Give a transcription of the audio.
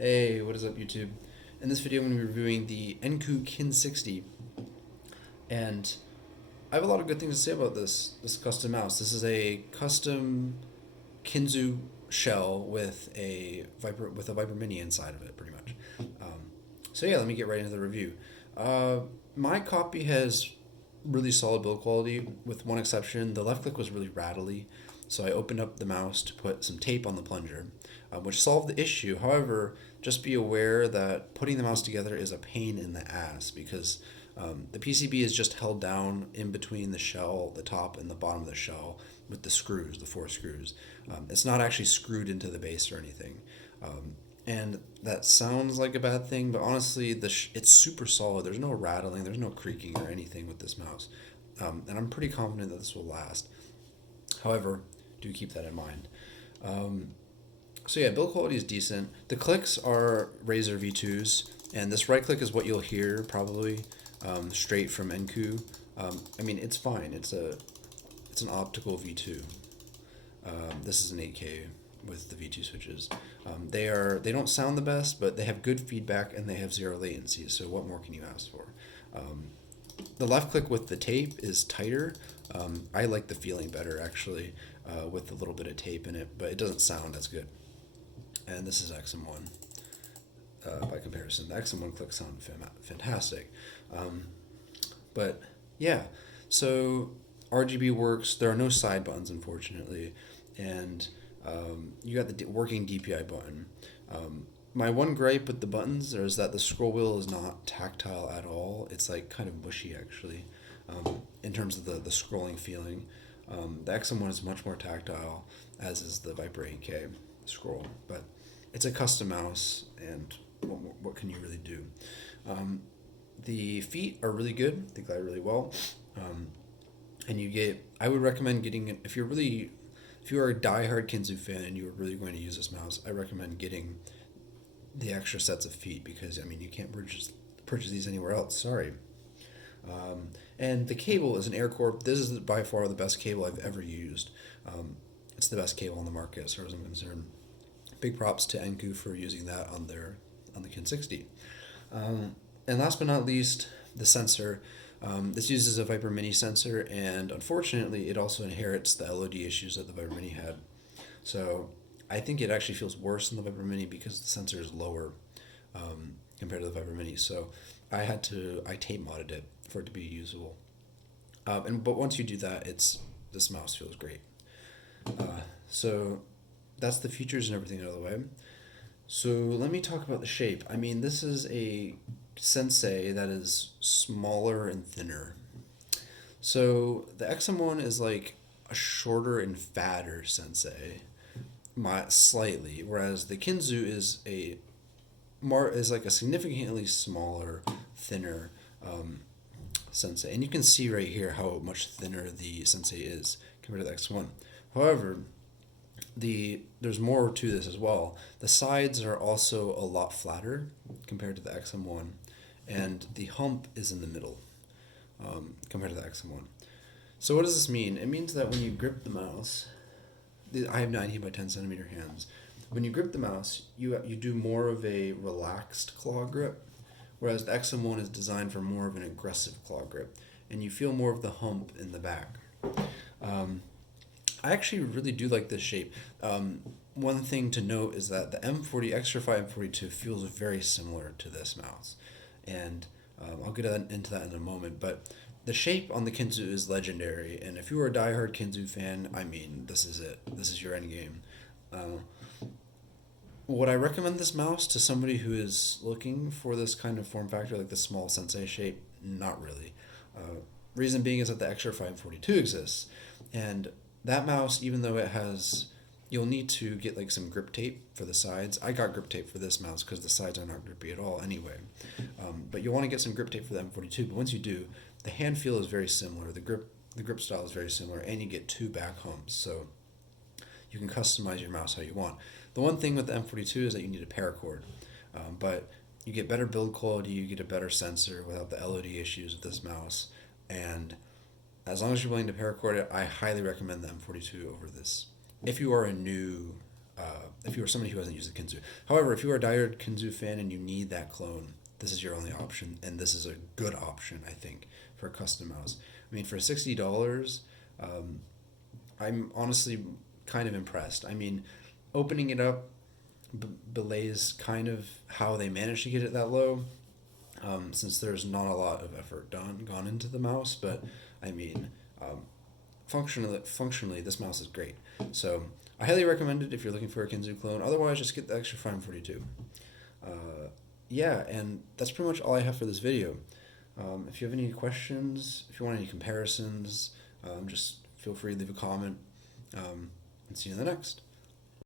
Hey, what is up, YouTube? In this video, I'm going to be reviewing the Enncoo Kin60, and I have a lot of good things to say about this custom mouse. This is a custom Kinzu shell with a Viper Mini inside of it, pretty much. So yeah, let me get right into the review. Uh, my copy has really solid build quality, with one exception. The left click was really rattly, so I opened up the mouse to put some tape on the plunger, which solved the issue. However, just be aware that putting the mouse together is a pain in the ass because the PCB is just held down in between the shell, the top and the bottom of the shell, with the screws, the four screws. It's not actually screwed into the base or anything. And that sounds like a bad thing, but honestly, it's super solid. There's no rattling, there's no creaking or anything with this mouse. And I'm pretty confident that this will last. However, do keep that in mind. So yeah, build quality is decent. The clicks are Razer V2s, and this right click is what you'll hear probably straight from Enncoo. I mean, it's fine. It's an optical V2. This is an 8K with the V2 switches. They don't sound the best, but they have good feedback and they have zero latency. So what more can you ask for? The left click with the tape is tighter. I like the feeling better actually with a little bit of tape in it, but it doesn't sound as good. And this is XM1 by comparison. The XM1 clicks sound fantastic. But yeah, so RGB works. There are no side buttons, unfortunately, and you got the working DPI button. My one gripe with the buttons is that the scroll wheel is not tactile at all. It's like kind of mushy actually, in terms of the scrolling feeling. The XM1 is much more tactile, as is the Viper 8K scroll, but it's a custom mouse, and what can you really do? The feet are really good. They glide really well, and I would recommend getting it if you're if you are a diehard Kinzu fan and you are really going to use this mouse. I recommend getting the extra sets of feet because I mean you can't purchase these anywhere else. Sorry. And the cable is an Aircore. This is by far the best cable I've ever used. It's the best cable on the market as far as I'm concerned. Big props to Enncoo for using that on the Kin60. And last but not least, the sensor. This uses a Viper Mini sensor, and unfortunately, it also inherits the LOD issues that the Viper Mini had. So I think it actually feels worse than the Viper Mini because the sensor is lower compared to the Viper Mini. So I tape modded it for it to be usable. But once you do that, this mouse feels great. So that's the features and everything out of the way. So let me talk about the shape. I mean, this is a Sensei that is smaller and thinner. So the XM1 is like a shorter and fatter Sensei, slightly, whereas the Kinzu is like a significantly smaller, thinner Sensei, and you can see right here how much thinner the Sensei is compared to the X1. However, there's more to this as well. The sides are also a lot flatter compared to the XM1, and the hump is in the middle compared to the XM1. So what does this mean? It means that when you grip the mouse, I have 19 by 10 centimeter hands. When you grip the mouse, you do more of a relaxed claw grip, whereas the XM1 is designed for more of an aggressive claw grip, and you feel more of the hump in the back. I actually really do like this shape. One thing to note is that the M40 Extra M42 feels very similar to this mouse, and I'll get into that in a moment. But the shape on the Kinzu is legendary, and if you are a diehard Kinzu fan, I mean, this is it. This is your end game. Would I recommend this mouse to somebody who is looking for this kind of form factor, like the small Sensei shape? Not really. Reason being is that the Extra 542 exists, and that mouse, even though you'll need to get like some grip tape for the sides. I got grip tape for this mouse because the sides are not grippy at all anyway. But you'll want to get some grip tape for the M42. But once you do, the hand feel is very similar. The grip style is very similar, and you get two back humps, so you can customize your mouse how you want. The one thing with the M42 is that you need a paracord, but you get better build quality, you get a better sensor without the LOD issues with this mouse, and as long as you're willing to paracord it, I highly recommend the M42 over this. If you are a new if you are somebody who hasn't used the Kinzu. However, if you are a diehard Kinzu fan and you need that clone, this is your only option, and this is a good option, I think, for a custom mouse. I mean, for $60, I'm honestly kind of impressed. I mean, opening it up belays kind of how they managed to get it that low, since there's not a lot of effort gone into the mouse. But I mean, functionally, this mouse is great. So I highly recommend it if you're looking for a Kinzu clone. Otherwise, just get the extra 542. Yeah, and that's pretty much all I have for this video. If you have any questions, if you want any comparisons, just feel free to leave a comment, and see you in the next.